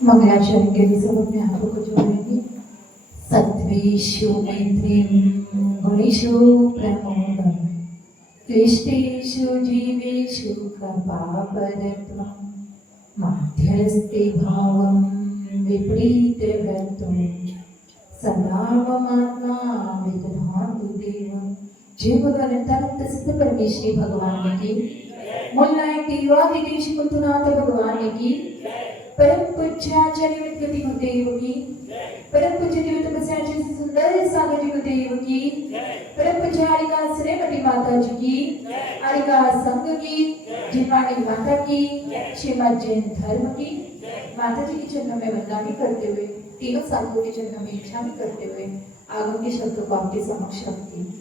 मंगलाचरण के लिए सब अपने हाथों को जोड़ेंगे। सत्वेषु मैत्रीं गुणेषु प्रमोदं क्लिष्टेषु जीवेषु कृपापरत्वं माध्यस्थे भावं विपरीतव्रतं सदा ममात्मा विदधातु देवं। जय भगवान अनंत सिद्ध परमेश्वरी भगवान की, मूल नायक देवादिदेश कुंतुनाथ भगवान की, परम पूज्याचार्य विद्गति गुरुदेव की, परम पूज्य देवतपस्याचार्य सुंदर सागर जी गुरुदेव की, परम पूज्य हरिका श्रीमती माता जी की, हरिका संघ की, जिनवाणी माता की, श्रीमद जैन धर्म की, माता जी के चरणों में वंदना करते हुए, तीनों साधुओं के चरणों में इच्छा करते हुए आगम के शब्दों को आपके समक्ष रखती हूँ।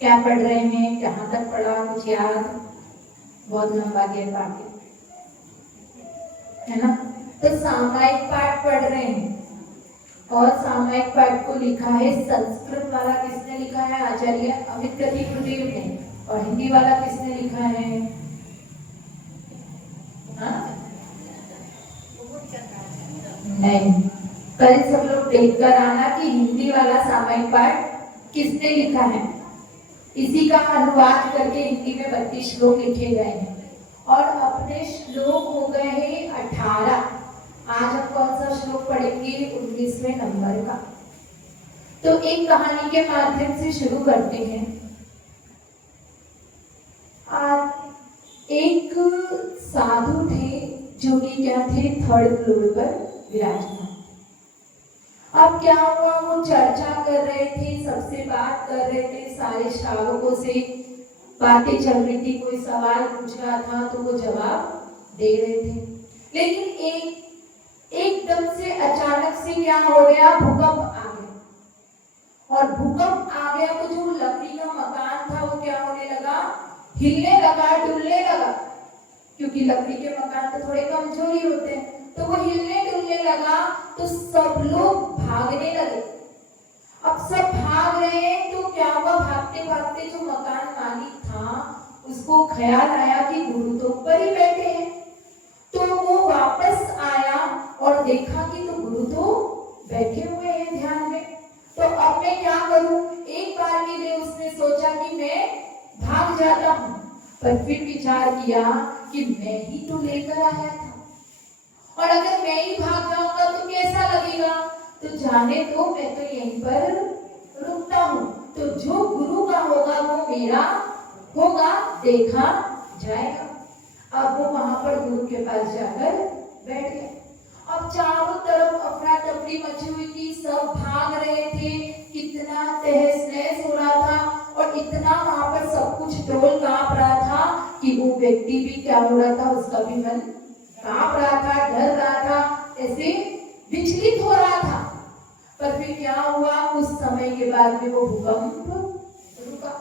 क्या पढ़ रहे हैं, कहाँ तक पढ़ा, कुछ याद? बहुत लंबा गया पाठ है ना। तो सामायिक पाठ पढ़ रहे हैं और सामायिक पाठ को लिखा है, संस्कृत वाला किसने लिखा है? आचार्य अमित गति गुरुदेव ने। और हिंदी वाला किसने लिखा है? नहीं, कल सब लोग देखकर आना कि हिंदी वाला सामायिक पाठ किसने लिखा है। इसी का अनुवाद करके हिंदी में 32 श्लोक लिखे गए हैं और अपने श्लोक हो गए हैं 18। आज हम कौन सा श्लोक पढ़ेंगे? 19वें नंबर का। तो एक कहानी के माध्यम से शुरू करते हैं। आज एक साधु थे जो कि क्या थे, 3rd फ्लोर पर विराजमान। अब क्या हुआ, वो चर्चा कर रहे थे, सबसे बात कर रहे थे, सारे श्रावकों से बातें चल रही थी, कोई सवाल पूछ रहा था तो वो जवाब दे रहे थे। लेकिन एकदम से अचानक से क्या हो गया, भूकंप आ गया। और भूकंप आ गया तो जो लकड़ी का मकान था वो क्या होने लगा, हिलने लगा, डुलने लगा। क्योंकि लकड़ी के मकान तो थोड़े कमजोरी होते हैं, तो वो हिलने डुलने लगा। तो सब लोग भागने लगे। अब सब भाग रहे हैं तो क्या हुआ, भागते भागते जो मकान मालिक था उसको ख्याल आया कि गुरु तो ऊपर ही बैठे हैं। तो वो वापस आया और देखा कि तो गुरु तो बैठे हुए हैं ध्यान में। तो अब मैं क्या करूं? एक बार के लिए उसने सोचा कि मैं भाग जाता हूं, पर फिर विचार किया कि मैं ही तो लेकर आया था और अगर मैं ही भाग जाऊंगा तो कैसा लगेगा, तो जाने दो, मैं तो यहीं पर रुकता हूँ। तो जो गुरु का होगा वो मेरा होगा, देखा जाएगा। अब वो वहां पर गुरु के पास जाकर बैठ गए। अब चारों तरफ अफरा तफरी मची हुई थी, सब भाग रहे थे, कितना तहस नहस हो रहा था और इतना वहां पर सब कुछ डोल कांप रहा था कि वो व्यक्ति भी क्या हो रहा था, उसका भी मन कांप रहा था, डर रहा था, ऐसे विचलित हो रहा था। पर फिर क्या हुआ, कुछ समय के बाद में वो भूकंप रुका।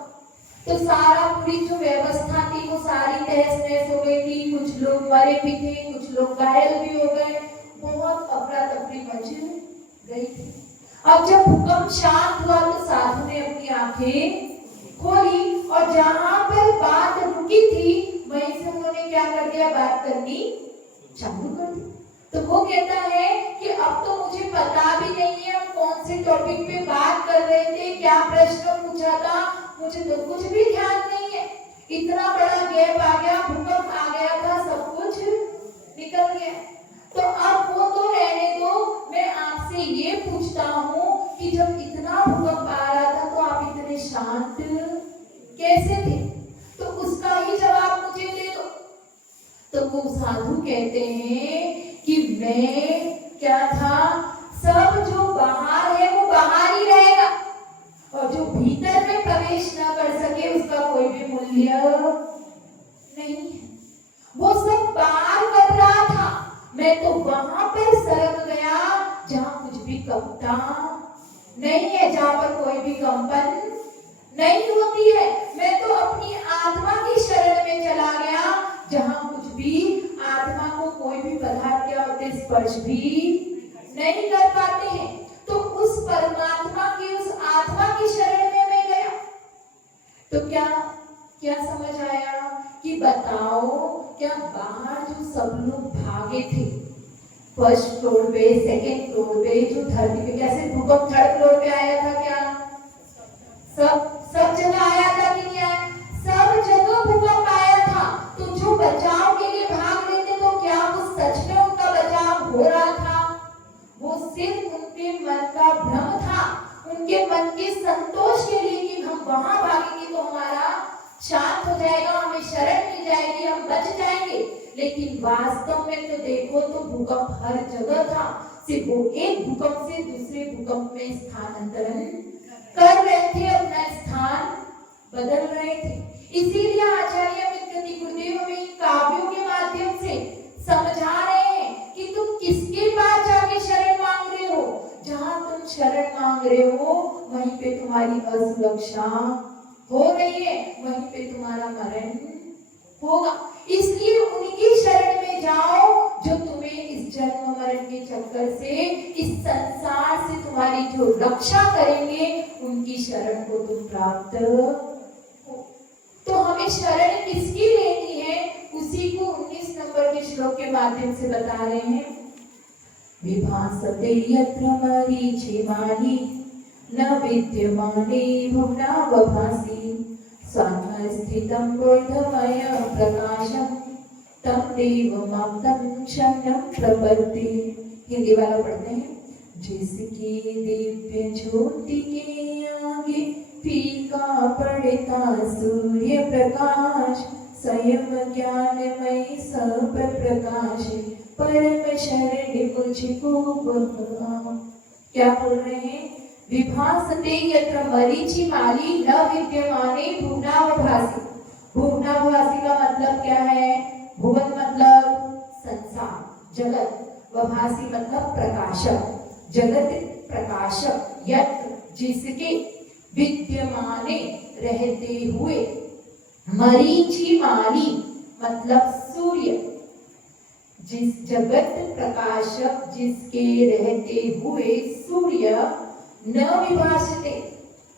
तो सारा पूरी जो व्यवस्था थी वो सारी तहस नहस हो गई थी। कुछ लोग मरे भी थे, कुछ लोग घायल भी हो गए, बहुत अफरा तफरी मच गई थी। अब जब भूकंप शांत हुआ तो साधु ने अपनी आंखें खोली और जहां पर बात रुकी थी वहीं से उन्होंने क्या कर दिया, बात करनी चालू कर दी। तो वो कहता है कि अब तो मुझे पता भी नहीं है हम कौन से टॉपिक पे बात कर रहे थे, क्या प्रश्न पूछा था, मुझे तो कुछ भी ध्यान नहीं है। इतना बड़ा गैप आ गया, भूकंप आ गया था, सब कुछ निकल गया। तो अब वो तो रहने दो, मैं आपसे ये पूछता हूँ कि जब इतना भूकंप आ रहा था तो आप इतने शांत कैसे थे? तो उसका ही जवाब मुझे दे दो। तो वो साधु कहते हैं कि मैं क्या था, सब जो बाहर है वो बाहर ही रहेगा और जो भीतर में प्रवेश न कर सके उसका कोई भी मूल्य नहीं है। वो सब बाहर कर रहा था, मैं तो वहां पर सरक गया जहां कुछ भी कंपता नहीं है, जहां पर कोई भी कंपन नहीं होती है। मैं तो अपनी आत्मा की शरण में चला गया जहां कुछ भी आत्मा को कोई भी पदार्थ क्या होते स्पर्श भी नहीं कर पाते हैं। तो उस परमात्मा की, उस आत्मा की शरण में मैं गया। तो क्या क्या समझ आया कि बताओ क्या बाहर जो सब लोग भागे थे फर्स्ट फ्लोर पे, सेकेंड फ्लोर पे, जो धरती पे कैसे भूकंप थर्ड फ्लोर पे आया था क्या? सब जगह आया था कि नहीं आया? सब जगह भूकंप आया था। तो जो बचाव के लिए भाग रहे थे तो क्या वो सच में उनका बचाव हो रहा था? वो सिर्फ उनके मन का भ्रम था, उनके मन के संतोष के लिए कि हम वहां भागेंगे तो हमारा शांत हो जाएगा, हमें शरण मिल जाएगी, हम बच जाएंगे। लेकिन वास्तव में तो देखो तो भूकंप हर जगह था, सिर्फ वो एक भूकंप से दूसरे भूकंप में स्थानांतरण कर रहे थे, अपना स्थान बदल रहे थे। इसीलिए आचार्य अमित गुरुदेव हमें काव्यों के माध्यम से समझा रहे हैं कि तुम किसके पास जाके शरण मांग रहे हो। जहां तुम शरण मांग रहे हो वहीं पे तुम्हारी असुरक्षा हो रही है, वहीं पे तुम्हारा मरण होगा। इसलिए उनकी शरण में जाओ जो तुम्हें इस जन्म मरण के चक्कर से, इस संसार से तुम्हारी जो रक्षा करेंगे, उनकी शरण को तुम प्राप्त हो। तो हमें शरण किसकी लेनी है, उसी को 19 नंबर के श्लोक के माध्यम से बता रहे हैं। विभासते यत्र मरीचिमानि न विद्यमाने भुवनावभासि स्वात्मस्थितं बोधमयं प्रकाशं तम देवमाप्तं शरणं प्रपद्ये। हिंदी वाला पढ़ते हैं। जिसकी दिव्य ज्योति के आगे फीका पड़ता सूर्य प्रकाश, स्वयं ज्ञानमय सब प्रकाश, परम शरण मुझको बहा। क्या बोल रहे हैं? विभासते यत्र मरीचिमाली न विद्यमाने भुवनावभासि। भुवनावभासि का मतलब क्या है? भुवन मतलब संसार, जगत, वभासि मतलब प्रकाशक, जगत प्रकाशक, यत्र जिसके, विद्यमाने रहते हुए, मरीचिमाली मतलब सूर्य, जिस जगत प्रकाशक जिसके रहते हुए सूर्य न विभासते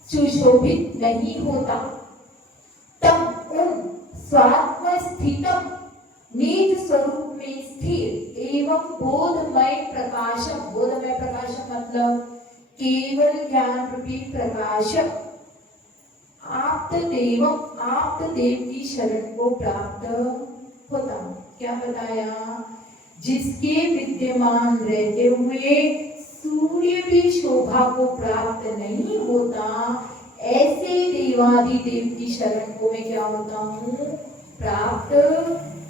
सुशोभित नहीं होता, तब उन स्वात्म स्थितम निज स्वरूप में स्थिर एवं बोधमय प्रकाशक, बोधमय प्रकाशक मतलब केवल ज्ञान रूपी प्रकाशक, आप्त देव की शरण को प्राप्त होता। क्या बताया? जिसके विद्यमान रहते हुए सूर्य भी शोभा को प्राप्त नहीं होता, ऐसे देवादिदेव की शरण को मैं क्या होता हूँ? प्राप्त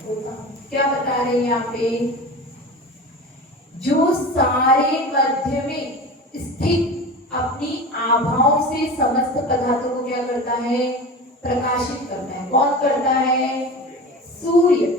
होता। क्या बता रहे हैं यहाँ पे? जो सारे मध्य में स्थित अपनी आभाओं से समस्त पदार्थों को क्या करता है? प्रकाशित करता है। कौन करता है? सूर्य।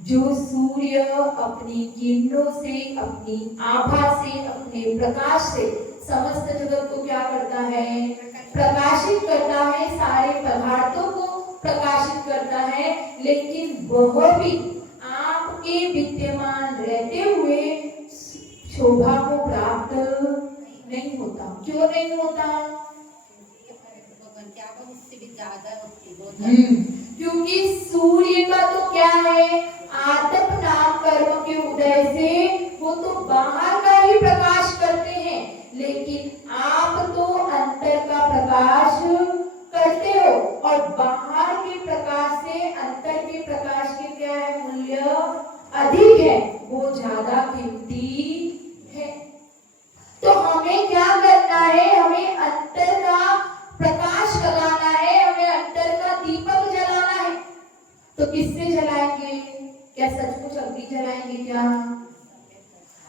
जो सूर्य अपनी किरणों से, अपनी आभा से, अपने प्रकाश से समस्त जगत को क्या करता है? प्रकाशित करता है, सारे पदार्थों को प्रकाशित करता है। लेकिन वह भी आपके विद्यमान रहते हुए शोभा को प्राप्त नहीं होता। क्यों नहीं होता? क्योंकि सूर्य का तो क्या है? आत्म नाम कर्म के उदय से वो तो बाहर का ही प्रकाश करते हैं, लेकिन आप तो अंतर का प्रकाश करते हो। और बाहर के प्रकाश से अंतर के प्रकाश के क्या है? मूल्य अधिक है, वो ज्यादा कीमती है। तो हमें क्या करना है? हमें अंतर का प्रकाश लगाना है, हमें अंतर का दीपक जलाना है। तो किससे जलाएंगे? क्या सचमुच अग्नि जलाएंगे क्या?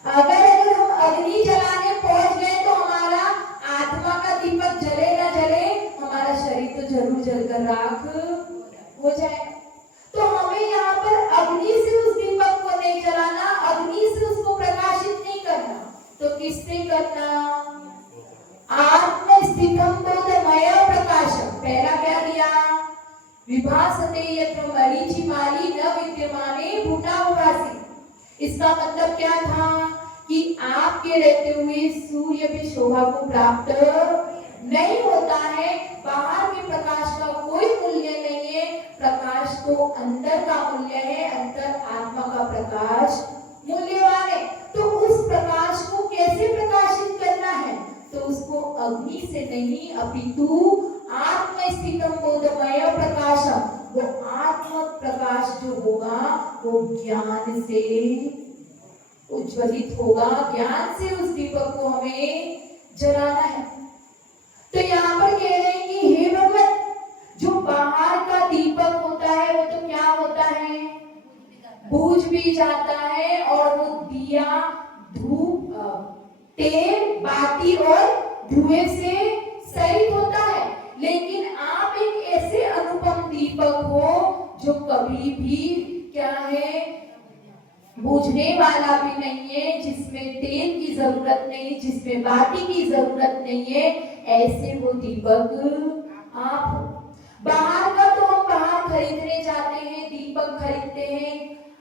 अगर हम अग्नि जलाने पहुंच गए तो हमारा आत्मा का दीपक जले ना जले, हमारा शरीर तो जरूर जलकर राख हो जाए। तो हमें यहाँ पर अग्नि से उस दीपक को नहीं जलाना, अग्नि से उसको प्रकाशित नहीं करना। तो किससे करना? आत्मस्थितम बोधमय प्रकाशक। पहला क्या दिया? विभासते यत्र मरीचिमाली न विद्यमाने भुवनावभासि। इसका मतलब क्या था? कि आपके रहते हुए सूर्य भी शोभा को प्राप्त नहीं होता है, बाहर के प्रकाश का कोई मूल्य नहीं है, प्रकाश तो अंदर का मूल्य है, अंतर आत्मा का प्रकाश मूल्यवान है। तो उस प्रकाश को कैसे प्रकाशित करना है? तो उसको अग्नि से नहीं अपितु आत्म स्थितम बोधमय प्रकाशम, वो आत्म प्रकाश जो होगा वो ज्ञान से उज्ज्वलित होगा, ज्ञान से उस दीपक को हमें जलाना है। तो यहाँ पर कह रहे हैं कि हे भगवान, जो बाहर का दीपक होता है वो तो क्या होता है, बुझ भी जाता है और वो दिया धूप तेल बाती और धुएं से सहित होता है। लेकिन आप एक ऐसे अनुपम दीपक हो जो कभी भी क्या है, बुझने वाला भी नहीं है, जिसमें तेल की जरूरत नहीं, जिसमें बाती की जरूरत नहीं है, ऐसे वो दीपक आप हो। बाहर का तो हम बाहर खरीदने जाते हैं, दीपक खरीदते हैं,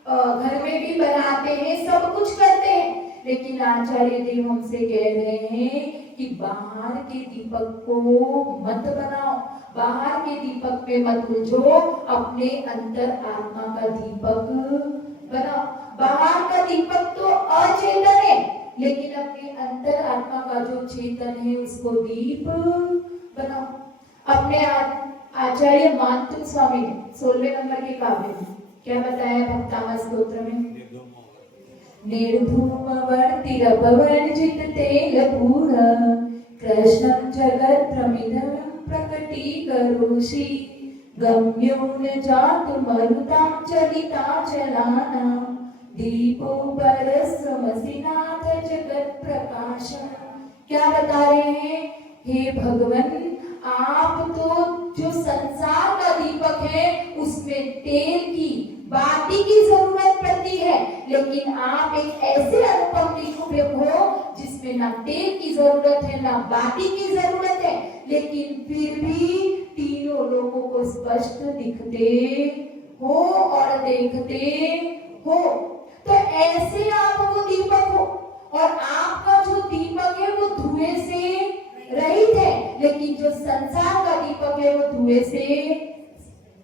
घर में भी बनाते हैं, सब कुछ करते हैं। लेकिन आचार्य देव हमसे कह रहे हैं कि बाहर के दीपक को मत बनाओ, बाहर के दीपक पे मत उलझो, अपने अंतर आत्मा का दीपक बनाओ। बाहर का दीपक तो अचेतन है, लेकिन अपने अंतर आत्मा का जो चेतन है उसको दीप बनाओ। अपने आचार्य मानतुल स्वामी ने 16वें नंबर के काव्य में क्या बताया भक्तामा स्तोत्र में, निर्धूमवर्तिरपवर्जित तेलपूर कृष्णं जगत्रमिदं प्रकटीकरोषि गम्योन जातुमरुतां चलिताचलानां दीपो परस्रमसिनाथ जगत प्रकाश। क्या बता रहे हैं, हे भगवान, आप तो जो संसार का दीपक है उसमें तेल की बाती की जरूरत पड़ती है, लेकिन आप एक ऐसे अनुपम दीपक हो जिसमें ना तेल की जरूरत है ना बाती की जरूरत है, लेकिन फिर भी तीनों लोगों को स्पष्ट दिखते हो और देखते हो। तो ऐसे आप वो दीपक हो, और आपका जो दीपक है वो धुएं से रहित है, लेकिन जो संसार का दीपक है वो धुएं से।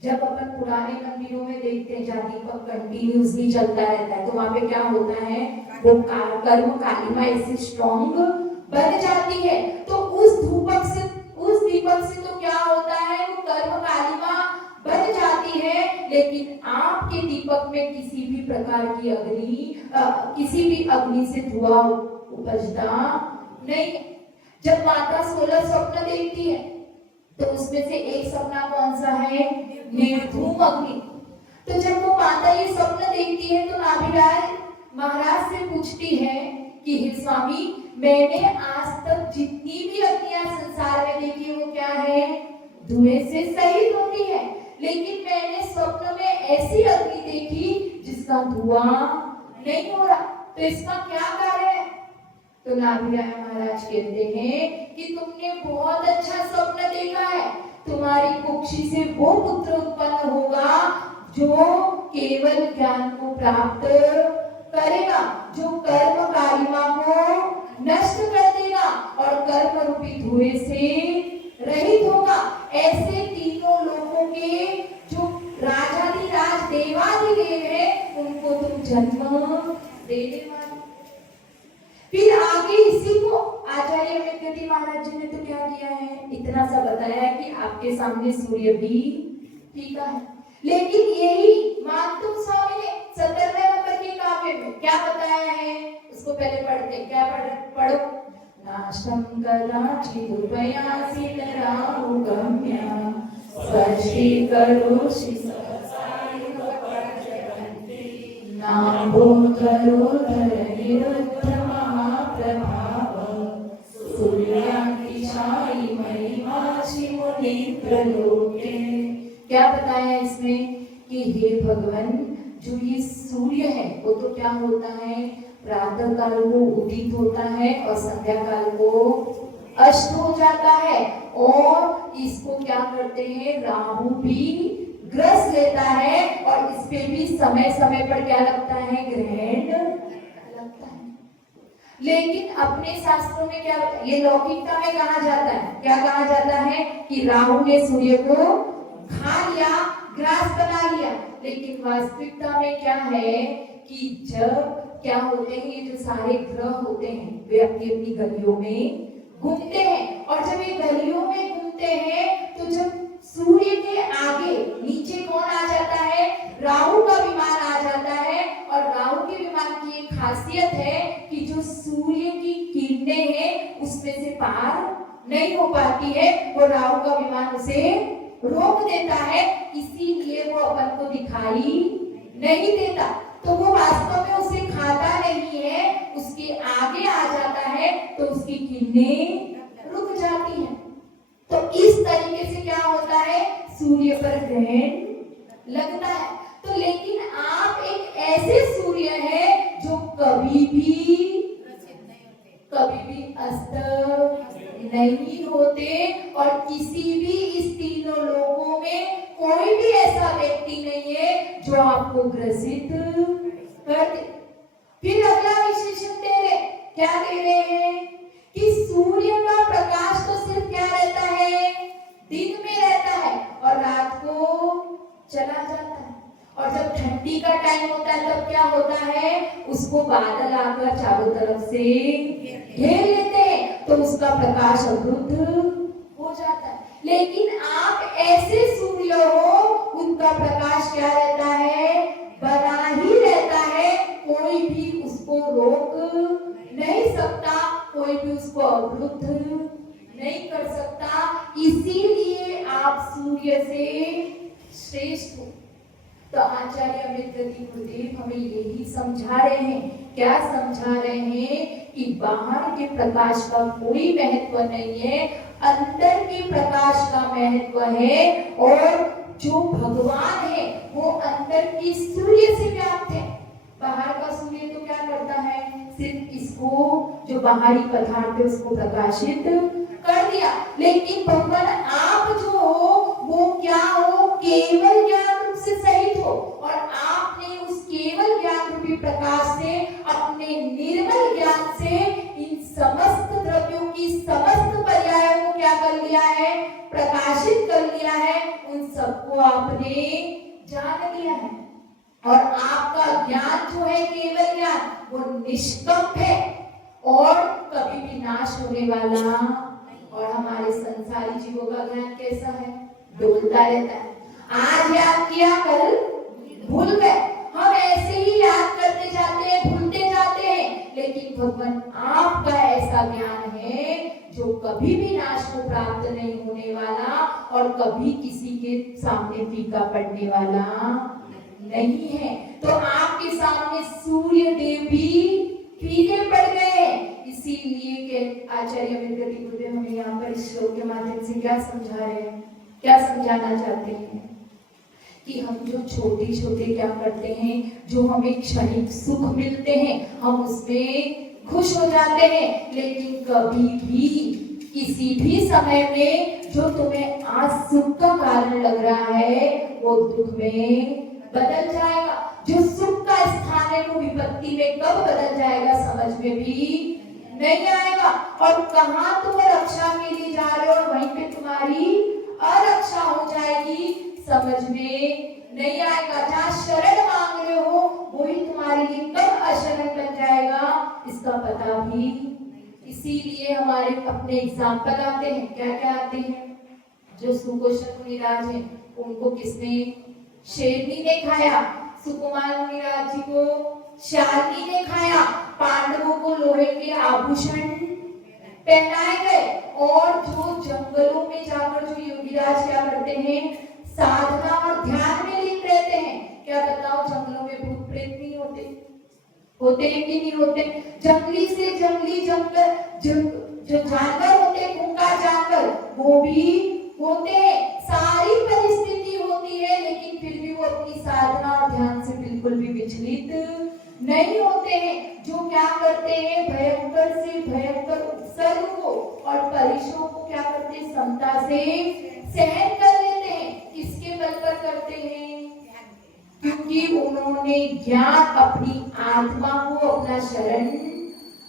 जब अपन पुराने मंदिरों में देखते हैं जहाँ दीपक कंटिन्यूसली चलता रहता है, तो वहां पे क्या होता है, वो कर्म कालिमा ऐसी स्ट्रॉन्ग बन जाती है। तो उस दीपक से तो क्या होता है, वो कर्म कालिमा बन जाती है, लेकिन आपके दीपक में किसी भी प्रकार की किसी भी अग्नि से धुआं उपजता नहीं। जब माता 16 स्वप्न देखती है तो उसमें से एक सपना कौन सा है, निर्धूम अग्नि। तो जब वो माता ये स्वप्न देखती है तो नाभिराय महाराज से पूछती है कि हे स्वामी, मैंने आज तक जितनी भी अग्नियां संसार में देखी वो क्या है, धुएं से सहित होती है, लेकिन मैंने स्वप्न में ऐसी अग्नि देखी जिसका धुआं नहीं हो रहा, तो इसका क्या कारण है? तो नाभिराय महाराज कहते हैं कि तुमने बहुत अच्छा स्वप्न देखा है, तुम्हारी कुक्षी से वो पुत्र उत्पन्न होगा जो केवल ज्ञान को प्राप्त करेगा, जो कर्म कालिमा को नष्ट कर देगा और कर्म रूपी धुएं से रहित होगा। ऐसे तीनों लोगों के जो राजाधिराज देवाधिदेव है उनको तुम जन्म देने वाले। फिर आगे इसी को आचार्य वेंकटी महाराज जी ने तो क्या किया है, इतना सा बताया कि आपके सामने सूर्य भी फीका है, लेकिन यही मानतुल स्वामी ने 17वें नंबर के काव्य में क्या बताया है, उसको पहले पढ़ते, क्या पढ़ो, नाशम कदाचिदुपयासि नराहु गम्या स्पर्शी करोषि सहसायव प्रजगन्ति नाभो करोधर निरुद्ध महाप्रभाव सूर्यातिशायी महिमासि मुनित्रलोके। क्या बताया इसमें कि हे भगवान, जो ये सूर्य है वो तो क्या होता है, प्रातः काल को उदित होता है और संध्या काल को अस्त हो जाता है, और इसको क्या करते हैं, राहु भी ग्रस लेता है और इस पे भी समय समय पर क्या लगता है, ग्रहण लगता है। लेकिन अपने शास्त्रों में क्या, ये लौकिकता में कहा जाता है, क्या कहा जाता है कि राहु ने सूर्य को खा लिया, ग्रास बना लिया। लेकिन वास्तविकता में क्या है कि जब क्या होते हैं, ये जो सारे ग्रह होते हैं वे अपनी अपनी गलियों में घूमते हैं, और जब ये गलियों में घूमते हैं तो जब सूर्य के आगे नीचे कौन आ जाता है, राहु का विमान आ जाता है। और राहु के विमान की एक खासियत है कि जो सूर्य की किरणें हैं उसमें से पार नहीं हो पाती है, वो राहु का विमान उसे रोक देता है, इसीलिए वो अपन को दिखाई नहीं देता। तो वो वास्तव में उसे खाता नहीं है, उसके आगे आ जाता है तो उसकी किरणें रुक जाती हैं। तो इस तरीके से क्या होता है, सूर्य पर ग्रहण लगता है। तो लेकिन आप एक ऐसे सूर्य है जो कभी भी अस्त नहीं होते, और किसी भी इस तीनों लोगों में कोई भी ऐसा व्यक्ति नहीं है जो आपको ग्रसित कर दे। फिर अगला विशेषण दे रहे, क्या दे रहे हैं कि सूर्य का प्रकाश तो सिर्फ क्या रहता है, दिन में रहता है और रात को चला जाता है। और जब ठंडी का टाइम होता है तब क्या होता है, उसको बादल आकर चारों तरफ से घेर लेते हैं, तो उसका प्रकाश अवरुद्ध हो जाता है। लेकिन आप ऐसे सूर्य हो, उनका प्रकाश क्या रहता है, बना ही रहता है, कोई भी उसको रोक नहीं सकता, कोई भी उसको अवरुद्ध नहीं कर सकता। इसीलिए आप सूर्य से श्रेष्ठ हो। तो आचार्य अमृत गति गुरुदेव हमें यही समझा रहे हैं। क्या समझा रहे हैं कि बाहर के प्रकाश का कोई महत्व नहीं है, अंदर के प्रकाश का महत्व है। और जो भगवान है वो अंदर की सूर्य से व्याप्त है। बाहर का सूर्य तो क्या करता है, सिर्फ इसको जो बाहरी पदार्थ है उसको प्रकाशित कर दिया। लेकिन भगवान आप जो हो वो क्या हो, केवल ज्ञान रूप से सहित हो, और आपने उस केवल ज्ञान रूपी प्रकाश से, अपने निर्मल ज्ञान से इन समस्त द्रव्यों की समस्त पर्यायों को क्या कर लिया है, प्रकाशित कर लिया है। उन सबको आपने जान लिया है। और आपका ज्ञान जो है केवल ज्ञान, वो निष्कंप है और कभी भी नाश होने वाला। और हमारे संसारी जीवों का ज्ञान कैसा है, डोलता रहता है। आज याद किया कल भूल गए, हम ऐसे ही याद करते जाते हैं, भूलते जाते हैं। लेकिन भगवान आपका ऐसा ज्ञान है जो कभी भी नाश को प्राप्त नहीं होने वाला और कभी किसी के सामने फीका पड़ने वाला नहीं है। तो आपके सामने सूर्य देव भी फीके पड़ गए हैं। इसीलिए के आचार्य अमृत गति गुरुदेव हमें यहाँ पर इस श्लोक के माध्यम से क्या समझा रहे हैं, क्या समझाना चाहते हैं कि हम जो छोटे छोटे क्या करते हैं, जो हमें क्षणिक सुख मिलते हैं, हम उसमें खुश हो जाते हैं। लेकिन कभी भी किसी भी समय में जो तुम्हें आज सुख का कारण लग रहा है वो दुख में बदल जाएगा। जो सुख का स्थान है वो विपत्ति में कब बदल जाएगा समझ में भी नहीं आएगा। और कहाँ तुम रक्षा के लिए जा रहे हो और वहीं पे तुम्हारी अरक्षा हो जाएगी समझ में नहीं आएगा। जहाँ शरण मांग रहे हो वही तुम्हारे लिए कब अशरण बन जाएगा इसका पता भी। इसीलिए हमारे अपने एग्जाम्पल आते हैं, क्या क्या आते हैं। जो सुकोषण मुनिराज हैं उनको किसने, शेरनी ने खाया। सुकुमार मुनिराज जी को शार्नी ने खाया। पांडवों को लोहे के आभूषण पहनाए गए। और जो जंगलों में जाकर जो योगीराज क्या करते हैं, साधना और ध्यान में लीन रहते हैं। क्या बताओ, जंगलों में भूत प्रेत नहीं होते, होते हैं कि नहीं होते। जंगली से जंगली जंगल जो जानवर होते, खूंखार जानवर वो भी होते हैं। सारी परिस्थिति होती है लेकिन फिर भी वो अपनी साधना और ध्यान से बिल्कुल भी विचलित नहीं होते हैं। जो क्या करते हैं, भयंकर से भयंकर उपसर्ग को और परीक्षाओं को क्या करते हैं, समता से सहन कर लेते हैं। किसके बल पर करते हैं, क्योंकि उन्होंने ज्ञान अपनी आत्मा को अपना शरण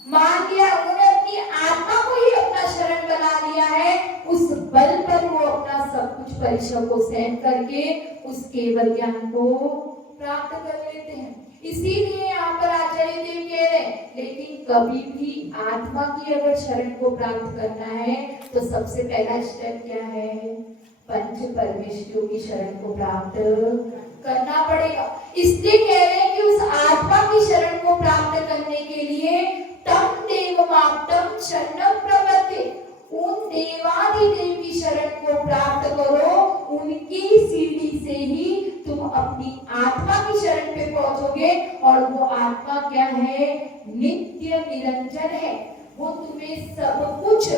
मान लिया। उन्होंने अपनी आत्मा को ही अपना शरण बना लिया है। उस बल पर वो अपना सब कुछ परीक्षा को सहन करके उस केवल ज्ञान को प्राप्त कर लेते हैं। इसीलिए यहाँ पर आचार्य देव कह रहे हैं, लेकिन कभी भी आत्मा की अगर शरण को प्राप्त करना है तो सबसे पहला स्टेप क्या है? पंच परमेश्वरों की शरण को प्राप्त करना पड़ेगा। इसलिए कह रहे हैं कि उस आत्मा की शरण को प्राप्त करने के लिए तम देवमाप्तम शरणं प्रपद्ये, उन देवादिदेव की शरण को प्राप्त करो। उनकी सीढ़ी से ही तुम अपनी आत्मा की शरण पे पहुंचोगे। और वो आत्मा क्या है? नित्य निरंजन है। वो तुम्हें सब कुछ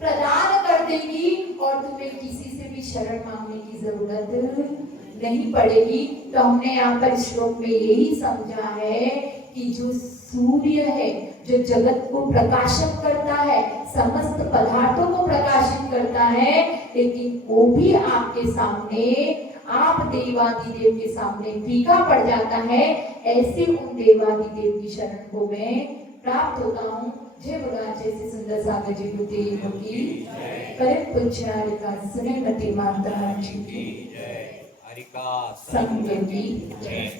प्रदान कर देगी और तुम्हें किसी से भी शरण मांगने की जरूरत नहीं पड़ेगी। तो हमने यहाँ पर श्लोक में यही समझा है कि जो सूर्य है, जो जगत को प्रकाशित करता है, समस्त पदार्थों को प्रकाशित करता है, लेकिन वो भी आपके सामने, आप देवादिदेव के सामने फीका पड़ जाता है। ऐसे उन देवादिदेव की शरण को मैं प्राप्त होता हूँ। जय भगवान जैसे सुंदर सागर जी को देव की परम पूज्यारिका श्रीमती माता जी की संग की जय।